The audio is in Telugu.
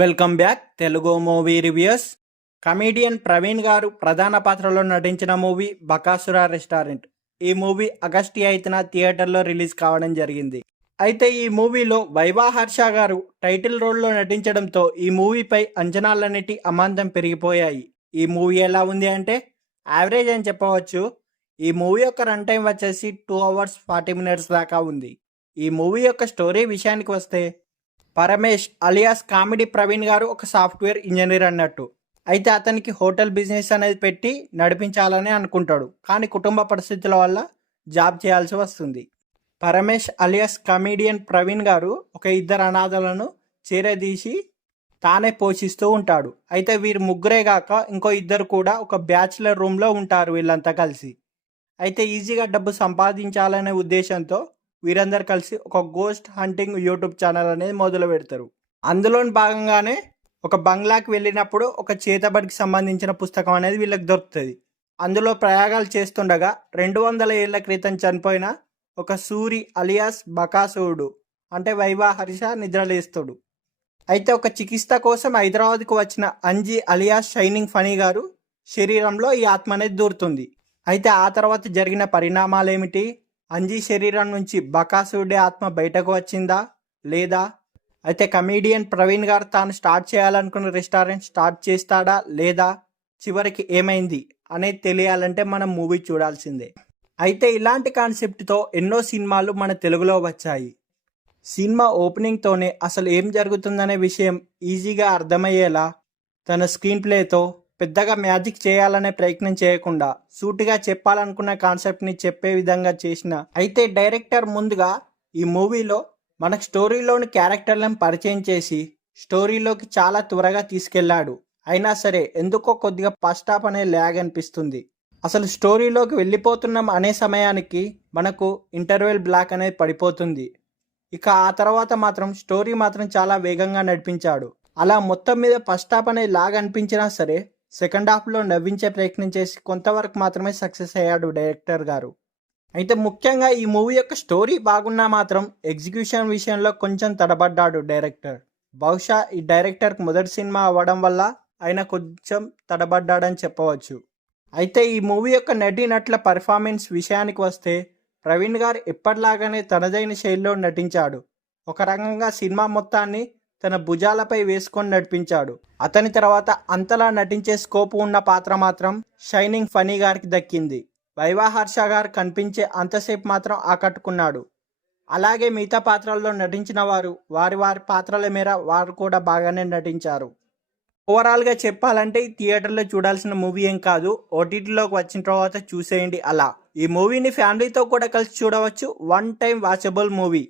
Welcome back Telugu movie reviews. Comedian Praveen గారు ప్రధాన పాత్రలో నటించిన మూవీ బకాసుర రెస్టారెంట్. ఈ మూవీ ఆగస్టు 8న థియేటర్లో రిలీజ్ కావడం జరిగింది. అయితే ఈ మూవీలో వైవా హర్ష గారు టైటిల్ రోల్లో నటించడంతో ఈ మూవీపై అంచనాలన్నిటి అమాంతం పెరిగిపోయాయి. ఈ మూవీ ఎలా ఉంది అంటే యావరేజ్ అని చెప్పవచ్చు. ఈ మూవీ యొక్క రన్ టైం వచ్చేసి 2 hours 40 minutes దాకా ఉంది. ఈ మూవీ యొక్క స్టోరీ విషయానికి వస్తే, పరమేష్ అలియాస్ కామెడీ ప్రవీణ్ గారు ఒక సాఫ్ట్వేర్ ఇంజనీర్ అన్నట్టు. అయితే అతనికి హోటల్ బిజినెస్ అనేది పెట్టి నడిపించాలని అనుకుంటాడు. కానీ కుటుంబ పరిస్థితుల వల్ల జాబ్ చేయాల్సి వస్తుంది. పరమేష్ అలియాస్ కమీడియన్ ప్రవీణ్ గారు ఒక ఇద్దరు అనాథలను చేరదీసి తానే పోషిస్తూ ఉంటాడు. అయితే వీరు ముగ్గురే గాక ఇంకో ఇద్దరు కూడా ఒక బ్యాచిలర్ రూమ్లో ఉంటారు వీళ్ళంతా కలిసి. అయితే ఈజీగా డబ్బు సంపాదించాలనే ఉద్దేశంతో వీరందరూ కలిసి ఒక గోస్ట్ హంటింగ్ యూట్యూబ్ ఛానల్ అనేది మొదలు పెడతారు. అందులోని భాగంగానే ఒక బంగ్లాకి వెళ్ళినప్పుడు ఒక చేతబడికి సంబంధించిన పుస్తకం అనేది వీళ్ళకి దొరుకుతుంది. అందులో ప్రయోగాలు చేస్తుండగా 200 ఏళ్ల క్రితం చనిపోయిన ఒక సూరి అలియాస్ బకాసురుడు అంటే వైవా హర్ష నిద్రలేస్తాడు. అయితే ఒక చికిత్స కోసం హైదరాబాద్కు వచ్చిన అంజీ అలియాస్ షైనింగ్ ఫనీ గారు శరీరంలో ఈ ఆత్మ అనేది దూరుతుంది. అయితే ఆ తర్వాత జరిగిన పరిణామాలు ఏమిటి? అంజీ శరీరం నుంచి బకాసురుడి ఆత్మ బయటకు వచ్చిందా లేదా? అయితే కమీడియన్ ప్రవీణ్ గారు తాను స్టార్ట్ చేయాలనుకున్న రెస్టారెంట్ స్టార్ట్ చేస్తాడా లేదా? చివరికి ఏమైంది అనేది తెలియాలంటే మనం మూవీ చూడాల్సిందే. అయితే ఇలాంటి కాన్సెప్ట్తో ఎన్నో సినిమాలు మన తెలుగులో వచ్చాయి. సినిమా ఓపెనింగ్తోనే అసలు ఏం జరుగుతుందనే విషయం ఈజీగా అర్థమయ్యేలా తన స్క్రీన్ ప్లేతో పెద్దగా మ్యాజిక్ చేయాలనే ప్రయత్నం చేయకుండా సూటిగా చెప్పాలనుకున్న కాన్సెప్ట్ని చెప్పే విధంగా చేసిన. అయితే డైరెక్టర్ ముందుగా ఈ మూవీలో మనకు స్టోరీలోని క్యారెక్టర్లను పరిచయం చేసి స్టోరీలోకి చాలా త్వరగా తీసుకెళ్లాడు. అయినా సరే ఎందుకో కొద్దిగా ఫస్ట్ హాఫ్ అనే ల్యాగ్ అనిపిస్తుంది. అసలు స్టోరీలోకి వెళ్ళిపోతున్నాం అనే సమయానికి మనకు ఇంటర్వెల్ బ్లాక్ అనేది పడిపోతుంది. ఇక ఆ తర్వాత మాత్రం స్టోరీ మాత్రం చాలా వేగంగా నడిపించాడు. అలా మొత్తం మీద ఫస్ట్ హాఫ్ అనేది లాగ్ అనిపించినా సరే సెకండ్ హాఫ్లో నవ్వించే ప్రయత్నం చేసి కొంతవరకు మాత్రమే సక్సెస్ అయ్యాడు డైరెక్టర్ గారు. అయితే ముఖ్యంగా ఈ మూవీ యొక్క స్టోరీ బాగున్నా మాత్రం ఎగ్జిక్యూషన్ విషయంలో కొంచెం తడబడ్డాడు డైరెక్టర్. బహుశా ఈ డైరెక్టర్కి మొదటి సినిమా అవ్వడం వల్ల ఆయన కొంచెం తడబడ్డాడని చెప్పవచ్చు. అయితే ఈ మూవీ యొక్క నటీనటుల పర్ఫార్మెన్స్ విషయానికి వస్తే, ప్రవీణ్ గారు ఎప్పటిలాగానే తనదైన శైలిలో నటించాడు. ఒక రకంగా సినిమా మొత్తాన్ని తన భుజాలపై వేసుకొని నడిపించాడు. అతని తర్వాత అంతలా నటించే స్కోప్ ఉన్న పాత్ర మాత్రం షైనింగ్ ఫనీ గారికి దక్కింది. వైవా హర్ష గారు కనిపించే అంతసేపు మాత్రం ఆకట్టుకున్నాడు. అలాగే మిగతా పాత్రల్లో నటించిన వారు వారి వారి పాత్రల మేర వారు కూడా బాగానే నటించారు. ఓవరాల్గా చెప్పాలంటే ఈ థియేటర్లో చూడాల్సిన మూవీ ఏం కాదు, ఓటీటీలోకి వచ్చిన తర్వాత చూసేయండి. అలా ఈ మూవీని ఫ్యామిలీతో కూడా కలిసి చూడవచ్చు. One time watchable movie.